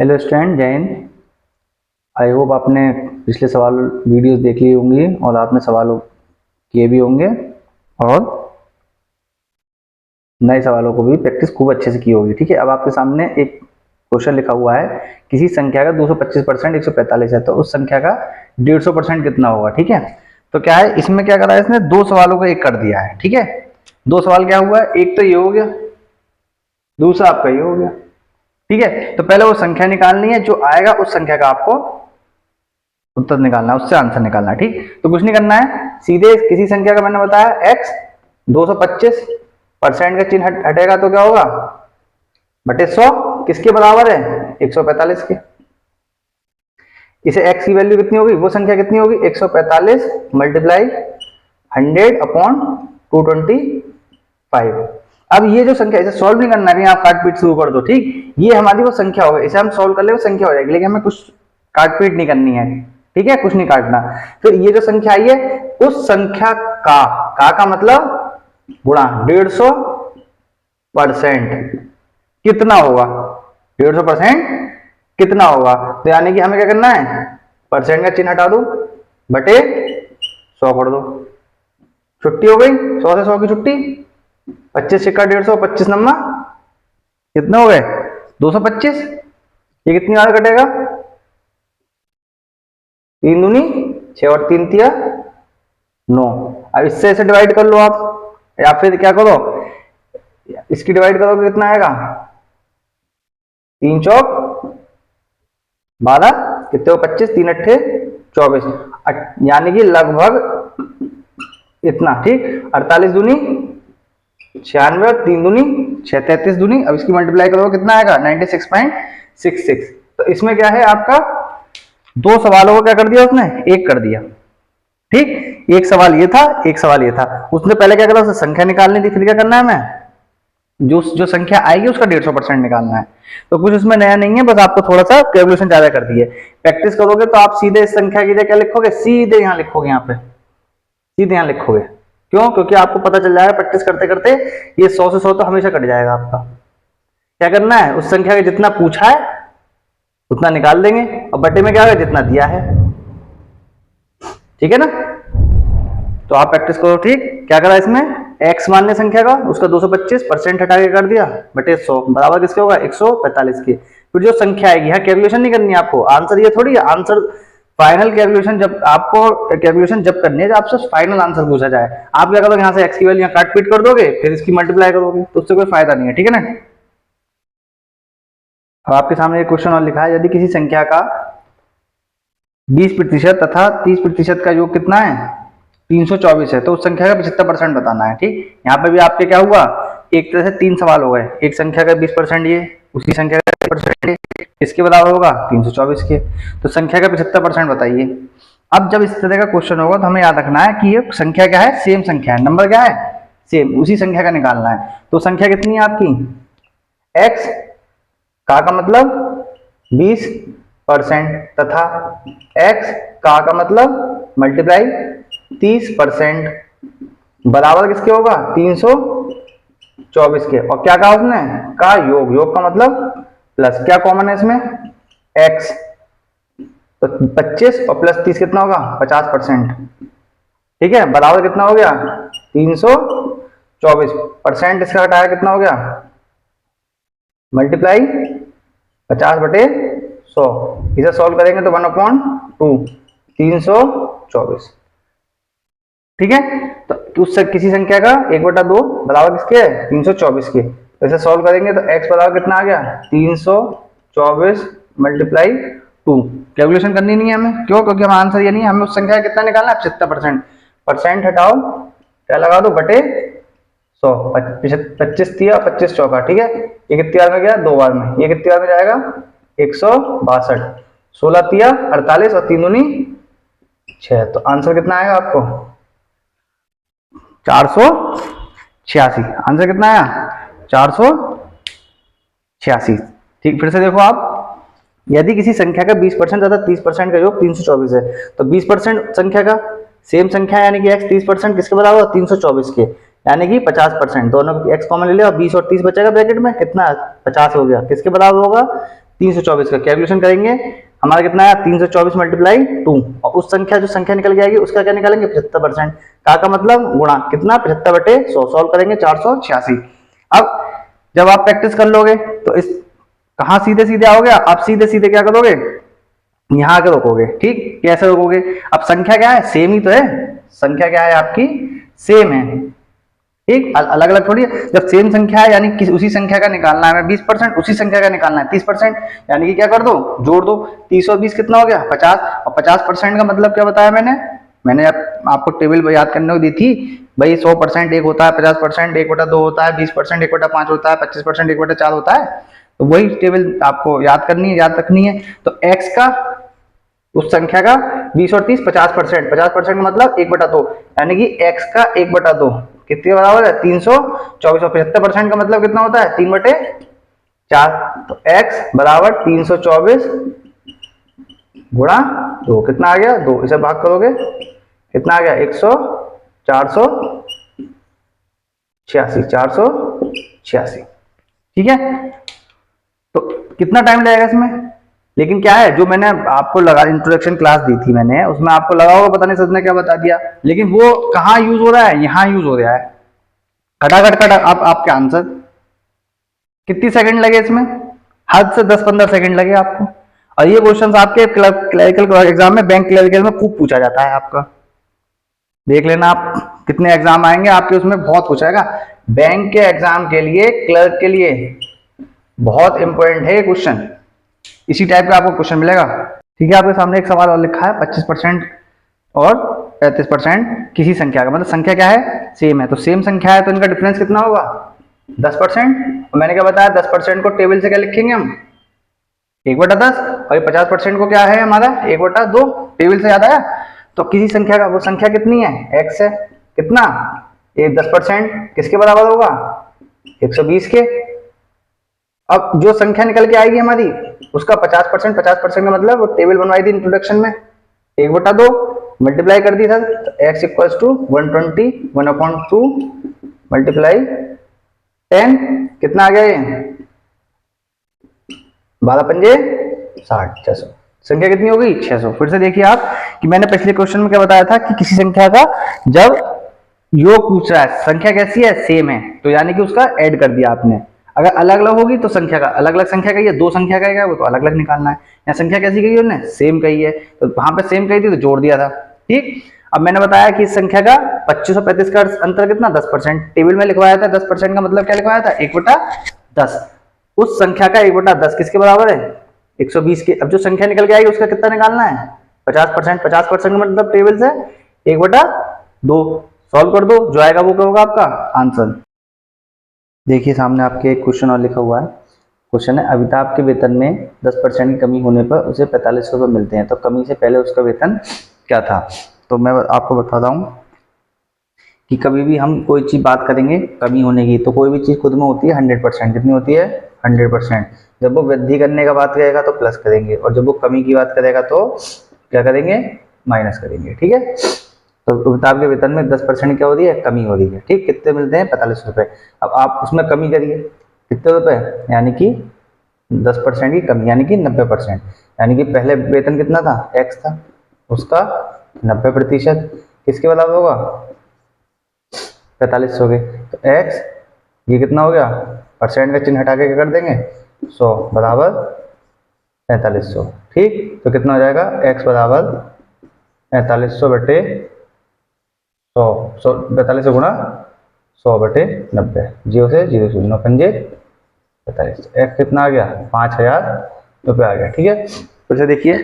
Hello student, जय Hind. I hope आपने पिछले सवाल वीडियोस देख ली होंगी और आपने सवालों किए भी होंगे और नए सवालों को भी प्रैक्टिस खूब अच्छे से की होगी। ठीक है, अब आपके सामने एक क्वेश्चन लिखा हुआ है, किसी संख्या का 225% 145 है, तो उस संख्या का 150% कितना होगा। ठीक है, तो क्या है इसमें, क्या करा है इसने, दो सवालों को एक कर दिया है। ठीक है, दो सवाल क्या हुआ है, एक तो ये हो गया, दूसरा आपका ये हो गया। ठीक है, तो पहले वो संख्या निकालनी है, जो आएगा उस संख्या का आपको उत्तर निकालना है, उससे आंसर निकालना है। ठीक, तो कुछ नहीं करना है, सीधे किसी संख्या का मैंने बताया x 225% का चिन्ह हटेगा तो क्या होगा, बटे 100 किसके बराबर है, 145 के। इसे x की वैल्यू कितनी होगी, वो संख्या कितनी होगी, 145 मल्टीप्लाई 100 अपॉन 225। अब ये जो संख्या, इसे सॉल्व नहीं करना है, आप काट पीट शुरू कर दो। ठीक, ये हमारी वो संख्या होगी, इसे हम सॉल्व कर ले वो संख्या हो जाएगी, लेकिन हमें कुछ काट पीट नहीं करनी है। ठीक है, कुछ नहीं काटना। फिर ये जो संख्या आई है, उस संख्या का मतलब गुणा 150% कितना होगा, 150% कितना होगा, तो यानी कि हमें क्या करना है, परसेंट का चिन्ह हटा दो, बटे 100 कर दो, छुट्टी हो गई, 100 से 100 की छुट्टी, 25 सिक्का 150, 25 नम्मा कितने हो गए, 225। ये कितनी बार कटेगा, 3 दूनी 6 और 3 तिया 9। अब इससे ऐसे डिवाइड कर लो आप, या फिर क्या करो, इसकी डिवाइड करोगे कितना आएगा, 3 चौक 12, कितने हो 25, 3 अट्ठे 24, यानी कि लगभग इतना। ठीक, 48 दूनी 96 और 3 दूनी 6, 33 दूनी। अब इसकी मल्टीप्लाई करोगे कितना आएगा, 96.66। तो इसमें क्या है, आपका दो सवालों को क्या कर दिया उसने, एक कर दिया। ठीक, एक सवाल ये था, एक सवाल ये था। उसने पहले क्या करा, उसे संख्या निकालनी थी, फिर क्या करना है हमें, जो संख्या आएगी उसका 150% निकालना है। तो कुछ उसमें नया नहीं है, बस आपको थोड़ा सा कैलकुलेशन ज्यादा कर दी है। प्रैक्टिस करोगे तो आप सीधे इस संख्या की जगह क्या लिखोगे, सीधे यहाँ लिखोगे, यहाँ पे सीधे यहाँ लिखोगे। क्यों, क्योंकि आपको पता चल जाएगा प्रैक्टिस करते करते, ये 100 से 100 तो हमेशा कट जाएगा आपका। क्या करना है, उस संख्या का जितना पूछा है उतना निकाल देंगे, और बटे में क्या होगा, जितना दिया है। ठीक है ना, तो आप प्रैक्टिस करो। ठीक, क्या करा इसमें, x मान्य संख्या का, उसका 225% हटा के कर दिया, बटे 100 बराबर किसके होगा, 145 के। फिर जो संख्या आएगी, यहाँ कैलकुलेशन नहीं करनी है आपको, आंसर ये थोड़ी है, आंसर फाइनल कैलकुलेशन जब आपको कैलकुलेशन जब करनी है, जब आपसे फाइनल आंसर पूछा जाए, आप क्या करोगे, यहाँ से x की वैल्यू यहाँ काट पीट कर दोगे, फिर इसकी मल्टीप्लाई करोगे, तो उससे कोई फायदा नहीं है। ठीक है ना। अब आपके सामने एक क्वेश्चन और लिखा है, यदि किसी संख्या का 20% तथा 30% का योग कितना है, 324 है, तो उस संख्या का 75% बताना है। ठीक, यहाँ पे भी आपके क्या हुआ, एक तरह से 3 सवाल हो गए, एक संख्या का 20% ये, उसी संख्या का 20% ये, इसके बराबर होगा 324 के, तो संख्या का 75% बताइए। अब जब इस तरह का क्वेश्चन होगा तो हमें याद रखना है कि ये संख्या क्या है, सेम संख्या है, नंबर क्या है, सेम, उसी संख्या का निकालना है। तो संख्या कितनी है आपकी, x का मतलब 20% तथा x का मतलब मल्टीप्लाई 30% बराबर किसके होगा, 324 के। और क्या कहा उसने, का योग, योग का मतलब प्लस, क्या कॉमन है इसमें, x, तो 25 और प्लस 30 कितना होगा, 50%। ठीक है, बराबर कितना हो गया, 324%, इसका हटाया कितना हो गया, मल्टीप्लाई 50 बटे 100। इसे सॉल्व करेंगे तो 1/2, 324। ठीक है, तो उस किसी संख्या का 1/2 बराबर किसके है, 324 के। तो इसे सॉल्व करेंगे तो x बराबर कितना आ गया, 324 मल्टीप्लाई 2। कैलकुलेशन करनी नहीं है हमें, क्यों, क्योंकि हमारा आंसर ये नहीं है, हमें उस संख्या का कितना निकालना है, 75%। परसेंट हटाओ, क्या लगा दो, बटे 100, 25 तिया 25 चौका। ठीक है, ये कितनी बार में गया, 2 बार में, ये कितनी बार में जाएगा, 162, 16 तिया 48 और 3 दूनी 6, तो आंसर कितना आएगा आपको, 486। आंसर कितना आया, 486। ठीक, फिर से देखो आप, यदि किसी संख्या का 20% तथा 30% का योग 324 है, तो 20% संख्या का सेम संख्या यानी कि x 30% किसके बराबर होगा, 324 के, यानी कि 50%। दोनों x कॉमन ले लिया और 20 और 30 बचेगा ब्रैकेट में, कितना 50 हो गया, किसके बराबर होगा, 324 का कैलकुलेशन करेंगे, हमारा कितना आया 324 मल्टीप्लाई 2, और उस संख्या जो संख्या निकल के आएगी उसका क्या निकालेंगे 75%, का मतलब गुणा कितना 75/100, सॉल्व करेंगे 486। अब जब आप प्रैक्टिस कर लोगे तो इस कहाँ सीधे सीधे आओगे, आप सीधे सीधे क्या करोगे, यहाँ आके रोकोगे। ठीक, कैसे रोकोगे, अब संख्या क्या है, सेम ही तो है, संख्या क्या है आपकी सेम है। ठीक, अलग अलग थोड़ी है, जब सेम संख्या है यानी कि उसी संख्या का निकालना है 20%, उसी संख्या का निकालना है 30%, यानी कि क्या कर दो जोड़ दो, 30 और 20 कितना हो गया 50, और 50% का मतलब क्या बताया मैंने आपको टेबल याद करने को दी थी भाई, 100% एक होता है, 50% 1/2 होता है, 20% 1/5 होता है, 25% 1/4 होता है, तो वही टेबल आपको याद करनी है, याद रखनी है। तो x का उस संख्या का 20 और 30 50%, 50% का मतलब 1/2, यानी कि x का 1/2 कितने बराबर है 324, और 75% का मतलब कितना होता है 3/4, तो x बराबर 324 गुणा 2, कितना आ गया 2, इसे भाग करोगे कितना आ गया 486, ठीक है। तो कितना टाइम लगेगा इसमें, लेकिन क्या है जो मैंने आपको लगा इंट्रोडक्शन क्लास दी थी मैंने, उसमें आपको लगा होगा पता नहीं सर ने क्या बता दिया, लेकिन वो कहाँ यूज हो रहा है, यहाँ यूज हो रहा है, खटाखट खटा आपके आंसर। कितनी सेकंड लगे इसमें, हद से 10-15 सेकंड लगे आपको, और ये क्वेश्चन आपके क्लरिकल एग्जाम में, बैंक क्लरिकल में खूब पूछा जाता है आपका, देख लेना आप कितने एग्जाम आएंगे आपके, उसमें बहुत पूछाएगा। बैंक के एग्जाम के लिए, क्लर्क के लिए बहुत इंपॉर्टेंट है ये क्वेश्चन, इसी टाइप का आपको क्वेश्चन मिलेगा। ठीक है, आपके सामने एक सवाल और लिखा है 25% और 35% किसी संख्या का, मतलब संख्या क्या है सेम है, तो सेम संख्या है तो इनका डिफरेंस कितना होगा 10%, और मैंने क्या बताया 10% को टेबल से क्या लिखेंगे हम 1/10, और ये 50% को क्या है हमारा 1/2, टेबल से याद आया। तो किसी संख्या का वो संख्या कितनी है x है, कितना ये 10% किसके बराबर होगा 120 के। अब जो संख्या निकल के आएगी हमारी उसका 50%, 50% का मतलब वो टेबल बनवाई थी इंट्रोडक्शन में 1/2 मल्टीप्लाई कर दी सर, तो x इक्वल्स टू 120 1/2 मल्टीप्लाई 10, कितना आ गया ये 12×5 60, 600, संख्या कितनी हो गई 600। फिर से देखिए आप कि मैंने पिछले क्वेश्चन में क्या बताया था कि किसी संख्या का जब योग पूछ रहा है, संख्या कैसी है सेम है, तो यानी कि उसका ऐड कर दिया आपने, अगर अलग अलग होगी तो संख्या का अलग अलग संख्या कही है, दो संख्या का है वो तो अलग अलग निकालना है, यहाँ संख्या कैसी कही उन्होंने सेम कही है, तो वहां पे सेम कही थी तो जोड़ दिया था। ठीक, अब मैंने बताया कि इस संख्या का 25 और 35 का अंतर कितना 10%, टेबल में लिखवाया था 10% का मतलब क्या लिखवाया था 1/10, उस संख्या का 1/10 किसके बराबर है 120 के। अब जो संख्या निकल के आएगी उसका कितना निकालना है 50%, 50% का मतलब टेबल से 1/2, सॉल्व कर दो, जो आएगा वो क्या होगा आपका आंसर। देखिए सामने आपके एक क्वेश्चन और लिखा हुआ है, क्वेश्चन है अमिताभ के वेतन में 10% की कमी होने पर उसे 4500 रुपये मिलते हैं, तो कमी से पहले उसका वेतन क्या था। तो मैं आपको बताता हूँ कि कभी भी हम कोई चीज़ बात करेंगे कमी होने की, तो कोई भी चीज़ खुद में होती है 100%, कितनी होती है 100%, जब वो वृद्धि करने का बात करेगा तो प्लस करेंगे, और जब वो कमी की बात करेगा तो क्या करेंगे माइनस करेंगे। ठीक है, तो अमिताभ के वेतन में 10% क्या हो रही है कमी हो रही है। ठीक, कितने मिलते हैं 4500 रुपये, अब आप उसमें कमी करिए कितने रुपए, यानी कि 10% की कमी यानी कि 90%, यानी कि पहले वेतन कितना था x था, उसका 90% किसके बराबर होगा 4500 के, तो x ये कितना हो गया, परसेंट का चिन्ह हटा के क्या कर देंगे 100 बराबर 4500। ठीक, तो कितना हो जाएगा x बराबर 4500 बटे 100, 4500 गुणा 100/90, 0 से 0 0 5 45, x कितना आ गया 5000 रुपये आ गया। ठीक है, फिर से देखिए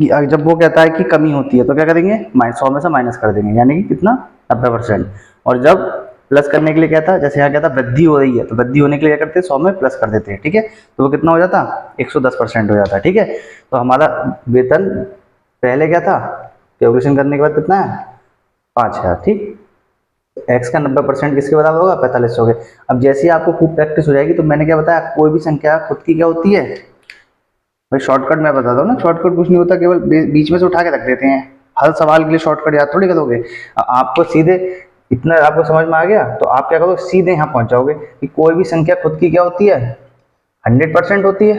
कि जब वो कहता है कि कमी होती है तो क्या करेंगे 100 में से माइनस कर देंगे, यानी कि कितना 90%, और जब प्लस करने के लिए कहता है, जैसे यहाँ कहता है वृद्धि हो रही है तो वृद्धि होने के लिए क्या करते हैं 100 में प्लस कर देते हैं। ठीक है, तो वो कितना हो जाता 110% हो जाता है। ठीक है, तो हमारा वेतन पहले क्या था कैलकुलेशन करने के बाद कितना है 5000। ठीक, x का 90% किसके बराबर होगा 4500 के। अब जैसे ही आपको खूब प्रैक्टिस हो जाएगी तो मैंने क्या बताया कोई भी संख्या खुद की क्या होती है भाई, शॉर्टकट मैं बताता हूँ ना, शॉर्टकट कुछ नहीं होता, केवल बीच में से उठा के रख देते हैं, हर सवाल के लिए शॉर्टकट याद थोड़ी करोगे। आपको सीधे इतना आपको समझ में आ गया तो आप क्या करोगे सीधे यहाँ पहुंच जाओगे कि कोई भी संख्या खुद की क्या होती है 100% होती है।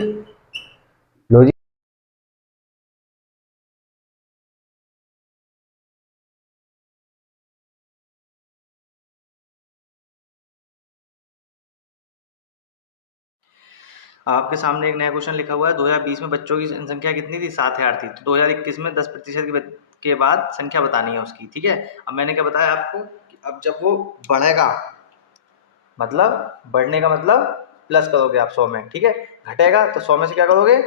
आपके सामने एक नया क्वेश्चन लिखा हुआ है, 2020 में बच्चों की संख्या कितनी थी? 7000 थी। तो 2021 में 10% के बाद संख्या बतानी है उसकी, ठीक है। अब मैंने क्या बताया आपको कि अब जब वो बढ़ेगा, मतलब बढ़ने का मतलब प्लस करोगे आप 100 में, ठीक है। घटेगा तो 100 में से क्या करोगे?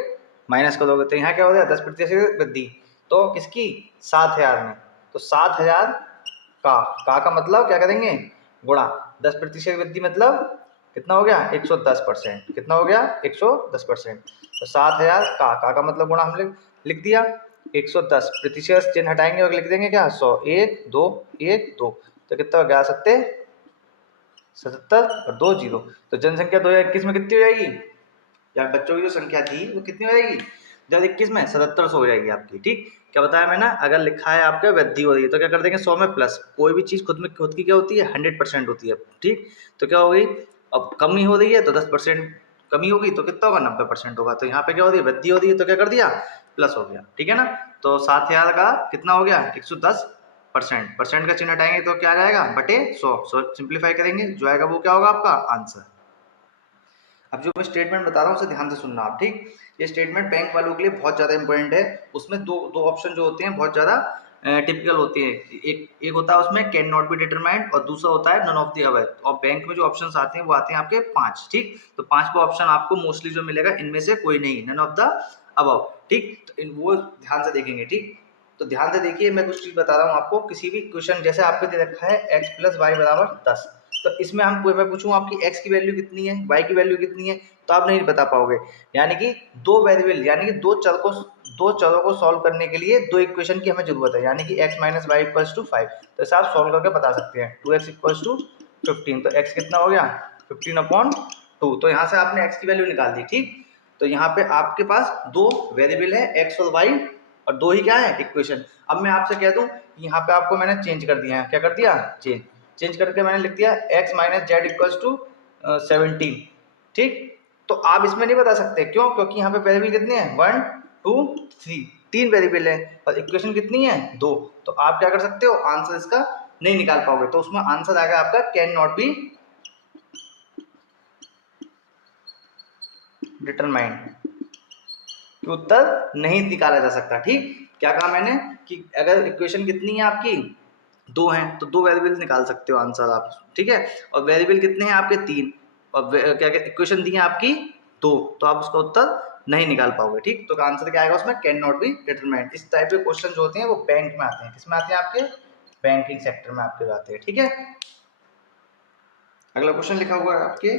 माइनस करोगे। तो यहाँ क्या हो गया? 10% वृद्धि, तो किसकी? 7000 में। तो 7000 का मतलब क्या करेंगे? गुणा 10% वृद्धि, मतलब कितना हो गया? 110%। कितना हो गया? 110%। तो 7000 का मतलब गुणा हम लिख दिया 110, प्रतिशत चिन्ह हटाएंगे और लिख देंगे क्या? 100, 1 2 1 2। तो कितना हो गया? 77 और 2 जीरो। तो जनसंख्या 2021 में कितनी हो जाएगी? यार बच्चों की जो संख्या थी वो कितनी हो जाएगी 2021 में? 7700 हो जाएगी आपकी, ठीक। क्या बताया मैंने? अगर लिखा है आपका वृद्धि हो रही है तो क्या कर देंगे? 100 में प्लस। कोई भी चीज खुद की क्या होती है? 100% होती है, ठीक। तो क्या हो गई? अब कमी हो रही है तो 10% कमी होगी, तो कितना होगा? 90% होगा। तो यहाँ पे क्या हो रही है? वृद्धि हो रही है, तो क्या कर दिया? प्लस हो गया, ठीक है ना। तो 7000 का कितना हो गया? 110%। परसेंट का चिन्ह हटाएंगे तो क्या आ जाएगा? बटे 100 सिंप्लीफाई करेंगे, जो आएगा वो क्या होगा? आपका आंसर। अब जो मैं स्टेटमेंट बता रहा हूँ उसे ध्यान से सुनना आप, ठीक। ये स्टेटमेंट बैंक वालों के लिए बहुत ज़्यादा इंपॉर्टेंट है। उसमें दो ऑप्शन जो होते हैं बहुत ज़्यादा टिपिकल होते हैं। एक होता है उसमें कैन नॉट बी डिटरमाइंड, और दूसरा होता है नन ऑफ द अबव। और बैंक में जो ऑप्शंस आते हैं वो आते हैं आपके 5, ठीक। तो 5वां ऑप्शन आपको मोस्टली जो मिलेगा इनमें से कोई नहीं, नन ऑफ द अबव, ठीक। तो वो ध्यान से देखेंगे, ठीक। तो ध्यान से देखिए, मैं कुछ चीज बता रहा हूँ आपको। किसी भी क्वेश्चन जैसे आपको दे रखा है x प्लस वाई बराबर 10, तो इसमें मैं पूछूं आपकी x की वैल्यू कितनी है, y की वैल्यू कितनी है, तो आप नहीं बता पाओगे। यानी कि दो वेरिएबल, यानी कि दो चरों को सॉल्व करने के लिए दो इक्वेशन की हमें जरूरत है, यानी कि x minus Y equals to 5। तो इसे आप सॉल्व करके बता सकते हैं। 2x इक्वल्स टू 15, तो x कितना हो गया? 15/2। तो यहाँ से आपने x की वैल्यू निकाल दी, ठीक। तो यहाँ पे आपके पास दो वेरिएबल है x और y, और दो ही क्या है? इक्वेशन। अब मैं आपसे कह दूं यहाँ पे आपको मैंने चेंज कर दिया है, क्या कर दिया? चेंज करके मैंने लिख दिया x minus Z equals to 17, ठीक। तो आप इसमें नहीं बता सकते, क्यों? क्योंकि यहाँ पे वेरिएबल कितने हैं? 1 2 3, तीन वेरिएबल है, और इक्वेशन कितनी है? 2। तो आप क्या कर सकते हो? आंसर इसका नहीं निकाल पाओगे। तो उसमें आंसर आएगा आपका कैन नॉट बी डिटरमाइंड, उत्तर नहीं निकाला जा सकता, ठीक। क्या कहा मैंने? कि अगर इक्वेशन कितनी है आपकी? 2 हैं, तो दो वेरिएबल निकाल सकते हो आंसर आप, ठीक है। और वेरिएबल कितने हैं आपके? 3। और क्या क्या इक्वेशन दी है आपकी? 2। तो आप उसका उत्तर नहीं निकाल पाओगे, ठीक। तो आंसर क्या आएगा उसमें? Can not be determined. इस टाइप के क्वेश्चन जो होते हैं वो बैंक में आते हैं। किसमें आते हैं? आपके बैंकिंग सेक्टर में आपके आते हैं, ठीक है। अगला क्वेश्चन लिखा हुआ है आपके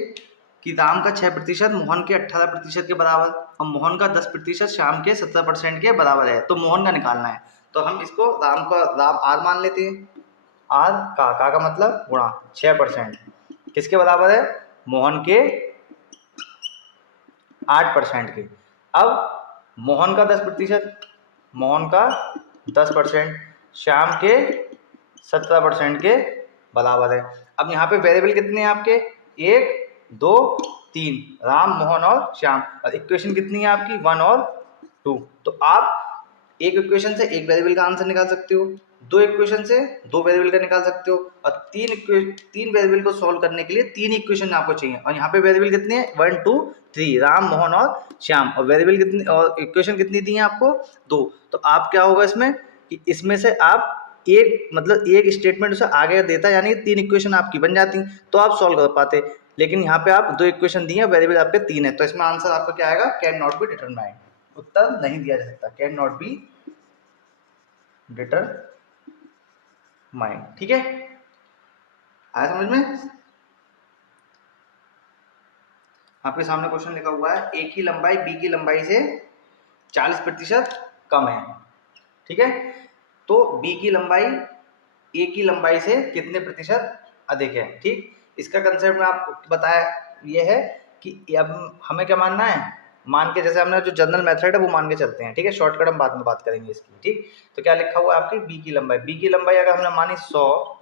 कि राम का 6% मोहन के 18% के बराबर, और मोहन का 10% श्याम के 17% के बराबर है। तो मोहन का निकालना है। तो हम इसको राम आर मान लेते हैं। आर का मतलब गुणा 6%, किसके बराबर है? मोहन के 8% के। अब मोहन का 10%, मोहन का 10%, श्याम के 17% के बराबर है। अब यहाँ पे वेरिएबल कितने हैं आपके? 1 2 3, राम मोहन और श्याम, और इक्वेशन कितनी है आपकी? 1 और 2। तो आप एक इक्वेशन से एक वेरिएबल का आंसर निकाल सकते हो, दो इक्वेशन से दो वेरिएबल का निकाल सकते हो, और तीन वेरिएबल को सॉल्व करने के लिए तीन इक्वेशन आपको चाहिए। और यहाँ पे वेरिएबल कितने हैं? 1 2 3, राम मोहन और श्याम, और वेरिएबल कितनी और इक्वेशन कितनी दी है आपको? 2। तो आप क्या होगा इसमें कि इसमें से आप एक स्टेटमेंट उसे आगे देता, यानी तीन इक्वेशन आपकी बन जाती, तो आप सॉल्व कर पाते। लेकिन यहाँ पे आप दो इक्वेशन दिए, वेरिएबल आपके 3 है, तो इसमें आंसर आपका क्या आएगा? Can not be determined. उत्तर नहीं दिया जा सकता, कैन नॉट बी डिटरमाइंड, ठीक है। आया समझ में? आपके सामने क्वेश्चन लिखा हुआ है ए की लंबाई बी की लंबाई से 40% कम है, ठीक है। तो बी की लंबाई ए की लंबाई से कितने प्रतिशत अधिक है, ठीक। इसका कंसेप्ट में आपको बताया ये है कि अब हमें क्या मानना है? मान के, जैसे हमने जो जनरल मेथड है वो मान के चलते हैं, ठीक है। शॉर्टकट हम बाद में बात करेंगे इसकी, ठीक। तो क्या लिखा हुआ है आपकी बी की लंबाई? बी की लंबाई अगर हमने मानी 100,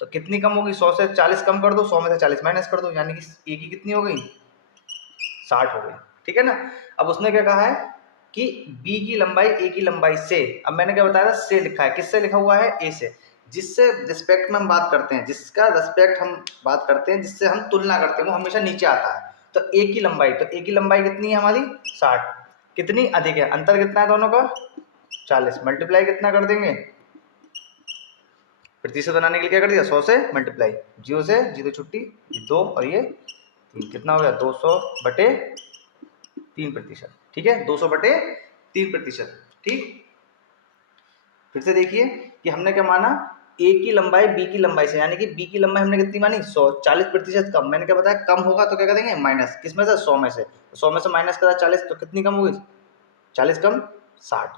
तो कितनी कम होगी? 100 से 40 कम कर दो, 100 में से 40 माइनस कर दो, यानी कि ए की कितनी हो गई? 60 हो गई, ठीक है ना। अब उसने क्या कहा है कि बी की लंबाई ए की लंबाई से, अब मैंने क्या बताया था? से लिखा है, किससे लिखा हुआ है? ए से। जिससे रिस्पेक्ट में हम बात करते हैं, जिसका रिस्पेक्ट हम बात करते हैं, जिससे हम तुलना करते हैं, वो हमेशा नीचे आता है। तो ए की लंबाई, तो ए की लंबाई कितनी है हमारी 60, कितनी अधिक है, अंतर कितना है दोनों का 40, मल्टीप्लाई कितना कर देंगे, प्रतिशत बनाने के लिए क्या कर दिया 100 से मल्टीप्लाई, 0 से 0 छुट्टी, ये 2 और ये 3, कितना हो गया 200/3%, ठीक है 200/3%, ठीक। फिर से देखिए कि हमने क्या माना, ए की लंबाई बी की लंबाई से, यानी कि बी की लंबाई हमने कितनी मानी 100, 40% कम, मैंने क्या बताया कम होगा तो क्या करेंगे माइनस, किस में से 100 में से, 100 में से माइनस करा 40 तो कितनी कम होगी 40 कम 60,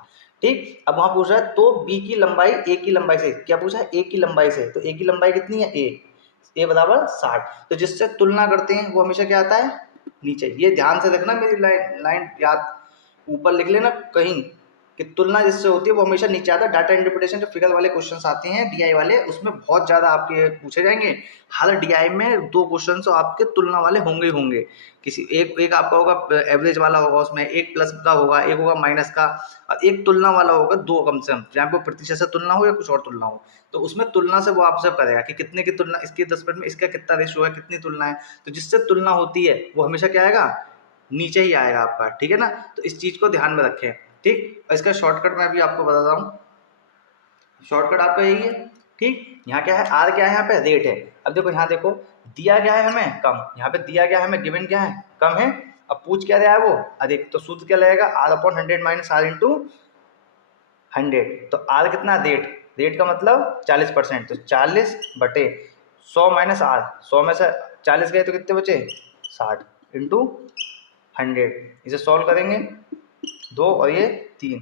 ठीक। अब वहां पूछ रहा है तो बी की लंबाई ए की लंबाई से, क्या पूछा है ए की लंबाई से, तो ए की लंबाई कितनी है ए बराबर 60, तो जिससे तुलना करते हैं वो हमेशा क्या आता है नीचे, ये ध्यान से देखना, मेरी लाइन याद ऊपर लिख लेना कहीं कि तुलना जिससे होती है वो हमेशा नीचे आता है। डाटा इंटरप्रिटेशन जो फिगर वाले क्वेश्चंस आते हैं डीआई वाले, उसमें बहुत ज्यादा आपके पूछे जाएंगे, हर डीआई में 2 क्वेश्चन तो आपके तुलना वाले होंगे ही होंगे, किसी एक आपका होगा एवरेज वाला होगा, उसमें एक प्लस का होगा, एक होगा माइनस का, और एक तुलना वाला होगा 2 कम से कम, जहाँ पे प्रतिशत से तुलना हो या कुछ और तुलना हो, तो उसमें तुलना से वो आपसे करेगा कि कितने की तुलना, इसके 10% में इसका कितना रेशियो है, कितनी तुलना है, तो जिससे तुलना होती है वो हमेशा क्या आएगा नीचे ही आएगा आपका, ठीक है ना। तो इस चीज को ध्यान में रखें, ठीक। और इसका शॉर्टकट मैं भी आपको बताता हूँ, शॉर्टकट आपका यही है, ठीक। यहाँ क्या है आर, क्या है यहाँ पे रेट है, अब देखो यहाँ देखो दिया क्या है हमें कम, यहाँ पे दिया क्या है हमें गिवन क्या है कम है, अब पूछ क्या रहा है वो अधिक, तो सूत्र क्या लगेगा R/100 माइनस R इंटू 100, तो R कितना रेट, रेट का मतलब 40%, तो 40/100 माइनस R, 100 में से 40 गए तो कितने बचे 60 इंटू 100, इसे सॉल्व करेंगे 2 और ये 3,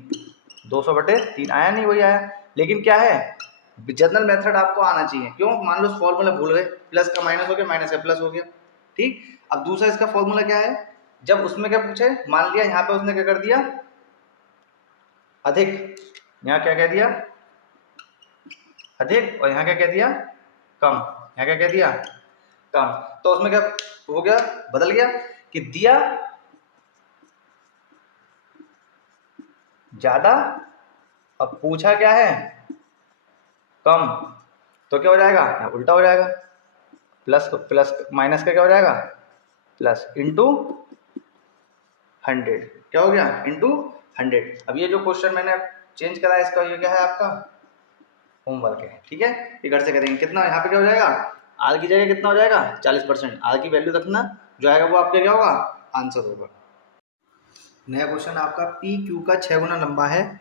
200/3 आया नहीं, वही आया, लेकिन क्या है जनरल मेथड आपको आना चाहिए, क्यों मान लो फॉर्मूला भूल गए, प्लस का माइनस हो गया, माइनस का प्लस हो गया, ठीक। अब दूसरा इसका फॉर्मूला क्या है, जब उसमें क्या पूछे, मान लिया यहाँ पे उसने क्या कर दिया अधिक, यहाँ क्या कह दिया अधिक, और यहाँ क्या कह दिया कम, यहाँ क्या कह दिया कम, तो उसमें क्या हो गया बदल गया कि दिया ज्यादा, अब पूछा क्या है कम, तो क्या हो जाएगा यहाँ उल्टा हो जाएगा, प्लस प्लस माइनस का क्या हो जाएगा प्लस इंटू 100, क्या हो गया इंटू 100। अब ये जो क्वेश्चन मैंने चेंज करा है इसका, ये क्या है आपका होमवर्क है, ठीक है, ये घर से करेंगे, कितना यहाँ पे क्या हो जाएगा आर की जगह कितना हो जाएगा 40%, आर की वैल्यू रखना, जो आएगा वो आपका क्या होगा आंसर होगा। नया क्वेश्चन आपका पी क्यू का 6 गुना लंबा है,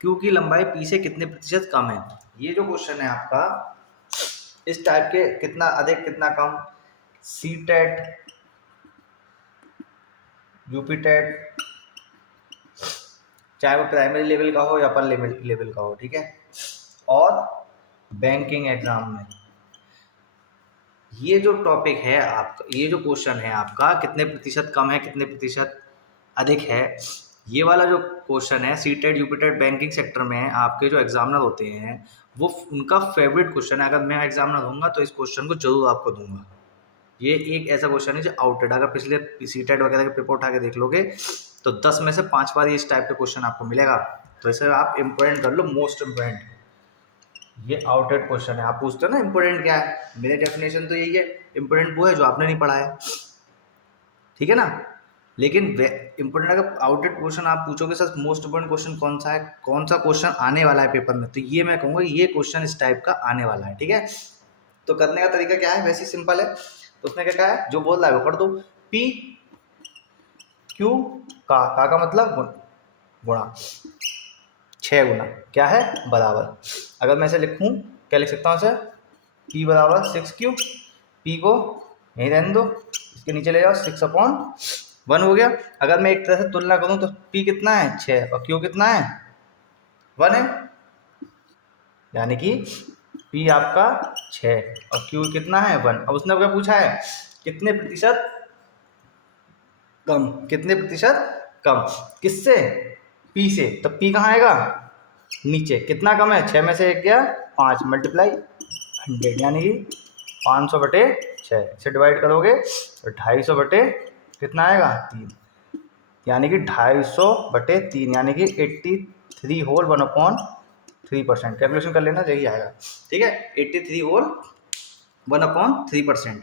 क्यू की लंबाई पी से कितने प्रतिशत कम है, ये जो क्वेश्चन है आपका इस टाइप के कितना अधिक कितना कम, सी टेट यूपी टेट, चाहे वो प्राइमरी लेवल का हो या अपर लेवल का हो, ठीक है, और बैंकिंग एग्जाम में ये जो टॉपिक है आपका, ये जो क्वेश्चन है आपका कितने प्रतिशत कम है कितने प्रतिशत अधिक है, ये वाला जो क्वेश्चन है C TET UP TET banking sector में आपके जो एग्जामिनर होते हैं वो उनका फेवरेट क्वेश्चन है, अगर मैं एग्जामिनर दूंगा तो इस क्वेश्चन को जरूर आपको दूंगा, ये एक ऐसा क्वेश्चन है जो आउटेड, अगर पिछले सी टेट वगैरह के पेपर उठा के देख लोगे तो 10 में से 5 बार इस टाइप का क्वेश्चन आपको मिलेगा, तो इसे आप इम्पोर्टेंट कर लो, मोस्ट इम्पोर्टेंट, ये आउटेड क्वेश्चन है। आप पूछते हो ना इम्पोर्टेंट क्या है, मेरे डेफिनेशन तो यही है, इम्पोर्टेंट वो है जो आपने नहीं पढ़ा है, ठीक है ना, लेकिन इम्पोर्टेंट अगर आउटेड क्वेश्चन आप पूछोगे सर मोस्ट इम्पोर्टेंट क्वेश्चन कौन सा है, कौन सा क्वेश्चन आने वाला है पेपर में, तो ये मैं कहूँगा ये क्वेश्चन इस टाइप का आने वाला है, ठीक है। तो करने का तरीका क्या है, वैसे सिंपल है, तो उसने क्या कहा है जो बोल रहा है वो कर दो, पी क्यू का मतलब गुणा 6 गुना क्या है बराबर, अगर मैं इसे लिखूं क्या लिख सकता हूँ इसे, P बराबर 6Q, P को यहीं रहने दो, इसके नीचे ले जाओ 6/1 हो गया। अगर मैं एक तरह से तुलना करूं तो P कितना है 6 और Q कितना है 1 है, यानी कि P आपका 6 और Q कितना है 1। अब उसने क्या पूछा है कितने प्रतिशत कम, कितने प्रतिशत कम किससे P से, तो P कहाँ आएगा नीचे, कितना कम है 6 में से 1 गया 5 मल्टीप्लाई 100, यानी कि 500/6, इसे डिवाइड करोगे तो 250 कितना आएगा 3, यानी कि 250/3 यानी कि 83 होल 1/3%, कैलकुलेशन कर लेना यही आएगा, ठीक है 83 होल 1/3%।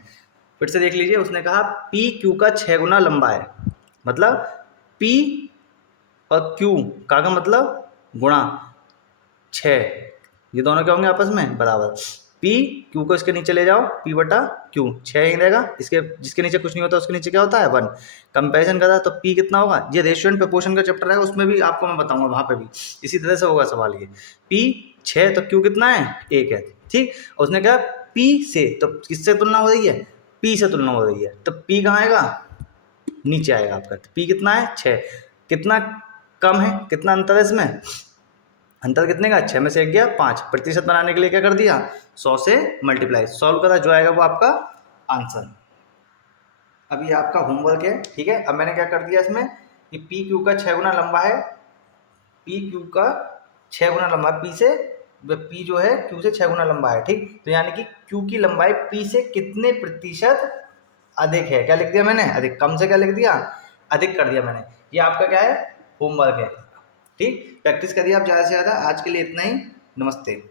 फिर से देख लीजिए, उसने कहा पी क्यू का 6 गुना लंबा है, मतलब पी और क्यू का मतलब गुणा 6, ये दोनों क्या होंगे आपस में बराबर। पी क्यू को इसके नीचे ले जाओ, पी बटा क्यू 6 ही रहेगा, इसके जिसके नीचे कुछ नहीं होता उसके नीचे क्या होता है 1। कंपैरिजन करा तो पी कितना होगा, ये रेशियो एंड प्रोपोर्शन का चैप्टर है, उसमें भी आपको मैं बताऊंगा, वहां पे भी इसी तरह से होगा सवाल। ये पी 6 तो क्यू कितना है 1 है, ठीक। और उसने कहा पी से, तो किससे तुलना हो रही है, पी से तुलना हो रही है, तो पी कहाँ आएगा, नीचे आएगा आपका। तो पी कितना है 6, कितना कम है, कितना अंतर है इसमें, अंतर कितने का, 6 में से 1 गया 5। प्रतिशत बनाने के लिए क्या कर दिया, 100 से मल्टीप्लाई, सॉल्व करा, जो आएगा वो आपका आंसर। अब ये आपका होमवर्क है, ठीक है। अब मैंने क्या कर दिया इसमें कि पी क्यू का 6 गुना लंबा है, पी क्यू का 6 गुना लंबा, पी से, पी जो है क्यू से 6 गुना लंबा है, ठीक। तो यानी कि क्यू की लंबाई पी से कितने प्रतिशत अधिक है, क्या लिख दिया मैंने, अधिक। कम से क्या लिख दिया, अधिक कर दिया मैंने। ये आपका क्या है, होमवर्क है, ठीक। प्रैक्टिस करिए आप ज़्यादा से ज़्यादा। आज के लिए इतना ही, नमस्ते।